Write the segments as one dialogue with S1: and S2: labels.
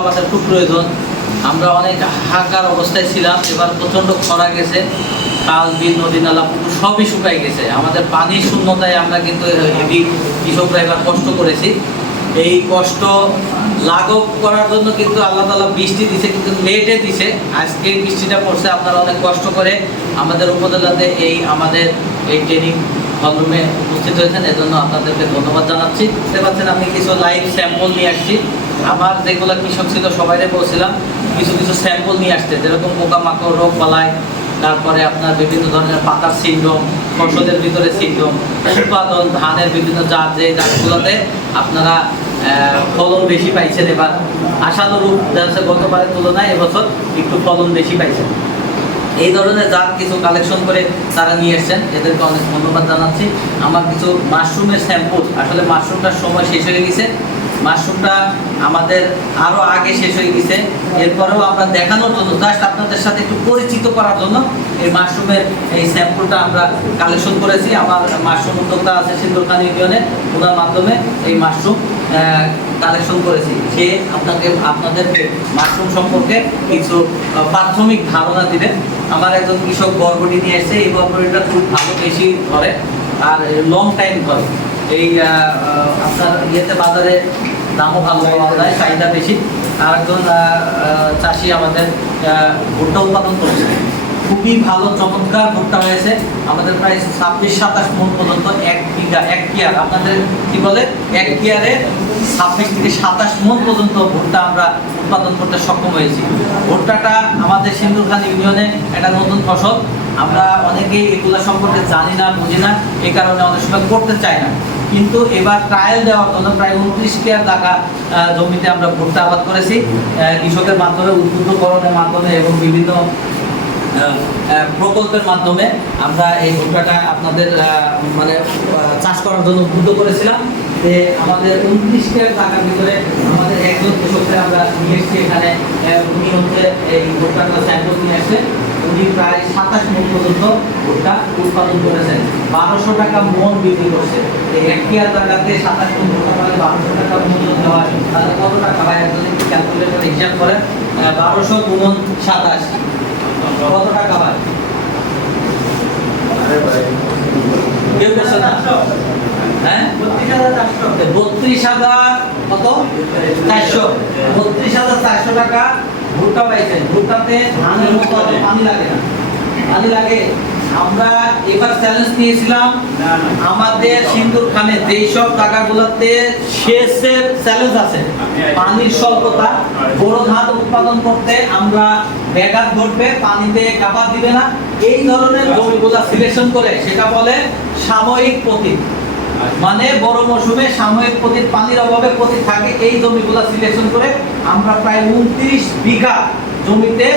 S1: আমাদের আমরা অনেক অবস্থায় ছিলাম, এবার খরা গেছে। বিল, নদী, নালা পুকুর সবই শুকাই গেছে। আমাদের পানির শূন্যতায় আমরা কিন্তু হেভি কৃষকরা এবার কষ্ট করেছি। এই কষ্ট লাঘব করার জন্য কিন্তু আল্লাহ তালা বৃষ্টি দিছে, কিন্তু লেটে দিছে। আজকে বৃষ্টিটা পড়ছে, আপনারা অনেক কষ্ট করে আমাদের উপজেলাতে এই আমাদের এই ট্রেনিং হলরুমে উপস্থিত হয়েছেন, এজন্য আপনাদেরকে ধন্যবাদ জানাচ্ছি। বুঝতে পারছেন, আমি কিছু লাইভ স্যাম্পল নিয়ে আসছি। আমার যেগুলো কৃষক ছিল, সবাইরে বলছিলাম, কিছু কিছু স্যাম্পল নিয়ে আসছে যেরকম পোকামাকড়, রোগ বালাই, তারপরে আপনার বিভিন্ন ধরনের পাতার সিন্ড্রোম, ফসলের ভিতরে সিন্ড্রোম, উৎপাদন, ধানের বিভিন্ন জাত, যে জাতগুলোতে আপনারা ফলন বেশি পাইছেন এবার আশানুরূপ যাচ্ছে গতবারের তুলনায় এবছর একটু ফলন বেশি পাইছেন। এই ধরনের জাত কিছু কালেকশন করে তারা নিয়ে এসছেন, এদেরকে অনেক ধন্যবাদ জানাচ্ছি। আমার কিছু মাশরুমের স্যাম্পল আসলে মাশরুমটার সময় শেষ হয়ে গেছে। মাশরুমটা আমাদের আরও আগে শেষ হয়ে গেছে। এরপরেও আমরা দেখানোর জন্য জাস্ট আপনাদের সাথে একটু পরিচিত করার জন্য এই মাশরুমের এই স্যাম্পলটা আমরা কালেকশন করেছি। আমার মাশরুম উদ্যোক্তা আছে সিন্দুরখান ইউনিয়নে ওনার মাধ্যমে এই মাশরুম কালেকশন করেছি। যে আপনাকে আপনাদেরকে মাশরুম সম্পর্কে কিছু প্রাথমিক ধারণা দিবেন আমার একজন কৃষক বরবটি নিয়ে এসেছে, এই বরবটিটা খুব ভালো বেশি ধরে আর লং টাইম ধরে। এই আপনার ইয়েতে বাজারে দামও ভালো চাহিদা বেশি। চাষি আমাদের ভুট্টা উৎপাদন করছে। খুবই ভালো, চমৎকার ভুট্টা হয়েছে। আমাদের প্রায় ছাব্বিশ, সাতাশ মন পর্যন্ত এক বিঘা, এক কেয়ার। আপনাদের কি বলে? এক কেয়ারে ছাব্বিশ থেকে সাতাশ মন পর্যন্ত ভুট্টা আমরা উৎপাদন করতে সক্ষম হয়েছি। ভুট্টাটা আমাদের সিন্দুরখান ইউনিয়নে একটা নতুন ফসল। আমরা অনেকেই এগুলা সম্পর্কে জানি না, বুঝি না। এই কারণে অনেক সময় করতে চাই না। কিন্তু এবার ট্রায়াল দেওয়ার জন্য প্রায় উনত্রিশ কেয়ার টাকা জমিতে আমরা ভুট্টা আবাদ করেছি। কৃষকের মাধ্যমে, উদ্বুদ্ধকরণের মাধ্যমে এবং বিভিন্ন প্রকল্পের মাধ্যমে আমরা এই ভুট্টাটা আপনাদের মানে চাষ করার জন্য উদ্বুদ্ধ করেছিলাম। যে আমাদের উনত্রিশ হাজার টাকার ভিতরে আমাদের একজন কৃষককে আমরা নিয়ে এসেছি। এখানে উনি হচ্ছে এই ভুট্টাটা স্যাম্পল নিয়ে এসে উনি প্রায় সাতাশ মন পর্যন্ত ভুট্টা উৎপাদন করেছেন। বারোশো টাকা মন বিক্রি করছে। এই হাজার টাকাতে সাতাশ মন ভুট্টা পালে বারোশো টাকা মূল্য দেওয়া তাহলে কত টাকা হয়? একজন ক্যালকুলেটর হিসাব করেন বারোশো গুণন সাতাশ। কত টাকা হয়? হ্যাঁ? বত্রিশ হাজার কত? চারশো। বত্রিশ হাজার চারশো টাকা ভুট্টা ভুট্টাতে ধানের মতো পানি লাগে না। পানি লাগে। আমরা এবার চ্যালেঞ্জ নিয়েছিলাম আমাদের সিন্দুর খানে যেই সব জায়গাগুলোতে সেচের চ্যালেঞ্জ আছে পানির স্বল্পতা বড় ধান উৎপাদন করতে আমরা ব্যাঘাত ঘটবে পানিতে কাপা দিবে না। এই ধরনের জমিগুলা সিলেকশন করে সেটা বলে সাময়িক পতিত। মানে বড় মৌসুমে সাময়িক পতিত পানির অভাবে পতিত থাকে এই জমিগুলা সিলেকশন করে আমরা প্রায় উনত্রিশ বিঘা জমিতে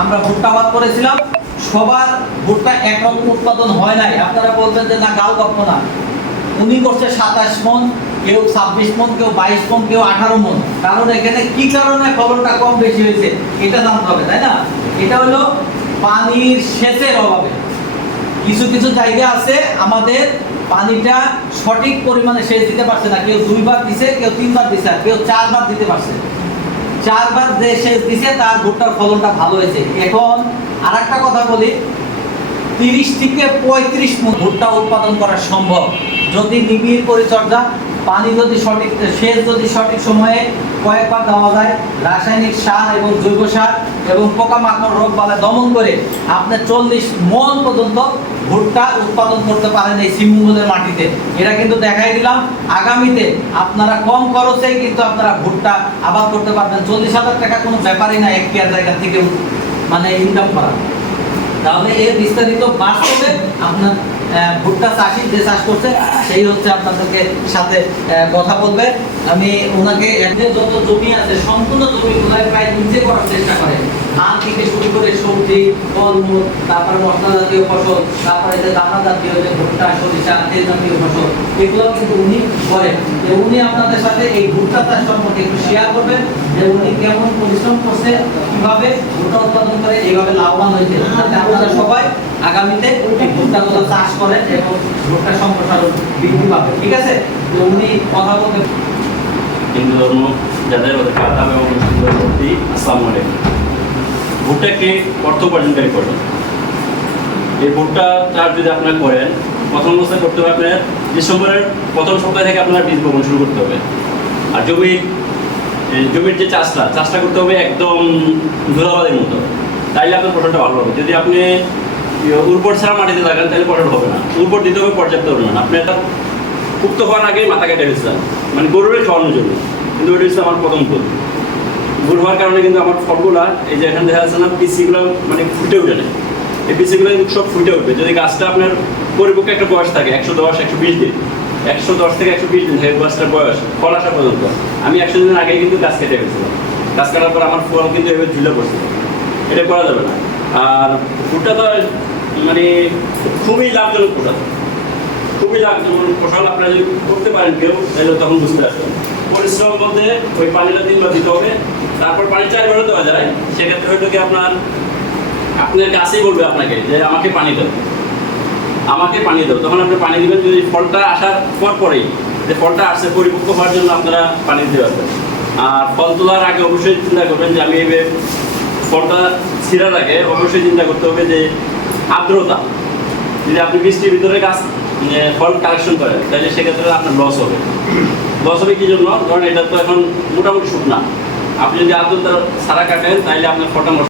S1: আমরা ভুট্টা আবাদ করেছিলাম, সবার ভুট্টা একরকম উৎপাদন হয় নাই। আপনারা বলবেন যে, না গাল গপ্প না। উনি করছে সাতাশ মন, কেউ ছাব্বিশ মন, কেউ বাইশ মন, কেউ আঠারো মন। কারণ এখানে কি কারণে ফলনটা কম বেশি হয়েছে, এটা জানতে হবে, তাই না? এটা হলো পানির সেচের অভাবে। কিছু কিছু জায়গা আছে, আমাদের পানিটা সঠিক পরিমাণে সেচ দিতে পারছে না। কেউ দুইবার দিছে, কেউ তিনবার দিছে কেউ চারবার দিতে পারছে। চারবার দেশে দিছে, তার ভুট্টার ফলনটা ভালো হয়েছে। এখন আর একটা কথা বলি, তিরিশ থেকে পঁয়ত্রিশ ভুট্টা উৎপাদন করা সম্ভব। যদি নিবিড় পরিচর্যা পানি যদি সঠিক, সেচ যদি সঠিক সময়ে কয়েকবার দেওয়া যায়, রাসায়নিক সার এবং জৈব সার এবং পোকামাকড় রোগ বালা দমন করে আপনি চল্লিশ মন পর্যন্ত ভুট্টা উৎপাদন করতে পারেন এই সিমুঙ্গলের মাটিতে। এটা কিন্তু দেখাই দিলাম, আগামীতে আপনারা কম খরচে কিন্তু আপনারা ভুট্টা আবাদ করতে পারবেন। চল্লিশ হাজার টাকা কোনো ব্যাপারই না এক কেয়ার জায়গা থেকে মানে ইনকাম করা। তাহলে এর বিস্তারিত বাস্তবে আপনার ভুট্টা চাষি যে চাষ করছে, সেই হচ্ছে আপনাদেরকে সাথে কথা বলবে। আমি ওনাকে যত জমি আছে, সম্পূর্ণ জমিগুলাই প্রায় নিজে করার চেষ্টা করে। ধান থেকে শুরু করে সবজি, ফলমূল, তারপরে মশলা জাতীয় ফসল, তারপরে যে দানা জাতীয়, যে ভুট্টা, সরিষা, তেল জাতীয় ফসল এগুলো কিন্তু উনি করেন। যে উনি আপনাদের সাথে এই ভুট্টা চাষ সম্পর্কে একটু শেয়ার করবেন যে উনি কেমন পরিশ্রম করছে, কীভাবে ভুট্টা উৎপাদন করে, এইভাবে লাভবান হয়েছে। আপনারা সবাই আগামীতে ভুট্টাগুলো চাষ করেন এবং ভুট্টা সম্প্রসারণ বৃদ্ধি পাবে, ঠিক আছে? তো উনি কথা বলতে
S2: হিন্দু ধর্ম যাদের ওদেরকে আদাব এবং ভর্তি আসসালামু আলাইকুম। ভুট্টাকে অর্থ উপার্জনকারী করবেন এই ভুট্টা চাষ যদি আপনারা করেন, প্রথম অবস্থায় করতে হবে আপনার ডিসেম্বরের প্রথম সপ্তাহ থেকে আপনার বীজ বপন শুরু করতে হবে। আর জমির জমির যে চাষটা চাষটা করতে হবে একদম ধুলাবাদের মতো। তাইলে আপনার ফসলটা ভালো হবে। যদি আপনি উর্বর ছাড়া মাটিতে লাগান তাহলে ফসল হবে না। উর্বর দিতে হবে, পর্যাপ্ত পরিমাণ। আপনি এটা পুক্ত হওয়ার আগেই মাথা কেটে ফেলছিলাম মানে গরুরে খাওয়ানোর জন্য। কিন্তু ওইটা হচ্ছে আমার প্রথম ভুল। ভুল হওয়ার কারণে কিন্তু আমার ফলগুলা, এই যে এখানে দেখা যাচ্ছে না, পিসিগুলো মানে ফুটে উঠে না এই পিসিগুলো কিন্তু সব ফুটে উঠবে। যদি গাছটা আপনার পরিপক্ক একটা বয়স থাকে, একশো দশ, একশো বিশ দিন, একশো দশ থেকে একশো বিশ দিন থাকে গাছটার বয়স, ফল আসা পর্যন্ত, আমি একশো দিনের আগে কিন্তু গাছ কেটে ফেলছিলাম। গাছ কাটার পর আমার ফল কিন্তু এভাবে ঝুলে পড়ছিল এটা করা যাবে না। আর ভুট্টা তো মানে খুবই লাভজনক ভুট্টা খুবই লাভজনক। ফসল আপনারা যদি করতে পারেন কেউ, তাহলে তখন বুঝতে আসবেন পরিশ্রম বলতে ওই পানিটা তিনবার দিতে হবে। তারপর পানি চারবারও দেওয়া যায়। সেক্ষেত্রে হয়তো কি আপনার আপনার কাছেই বলবে আপনাকে যে, আমাকে পানি দাও। আমাকে পানি দাও। তখন আপনি পানি দিবেন। যদি ফলটা আসার পর পরেই, যে ফলটা আসছে পরিপক্ক হওয়ার জন্য আপনারা পানি দিতে পারবেন। আর ফল তোলার আগে অবশ্যই চিন্তা করবেন যে, আমি এবার ফলটা ছিঁড়ার আগে অবশ্যই চিন্তা করতে হবে যে আর্দ্রতা। যদি আপনি বৃষ্টির ভিতরে গাছ মানে ফল কালেকশন করেন, তাহলে সেক্ষেত্রে আপনার লস হবে। লস হবে কি জন্য? ধরেন এটা তো এখন মোটামুটি শুকনা। আপনি যদি আর্দ্রতা সারা কাটেন, তাহলে আপনার নষ্ট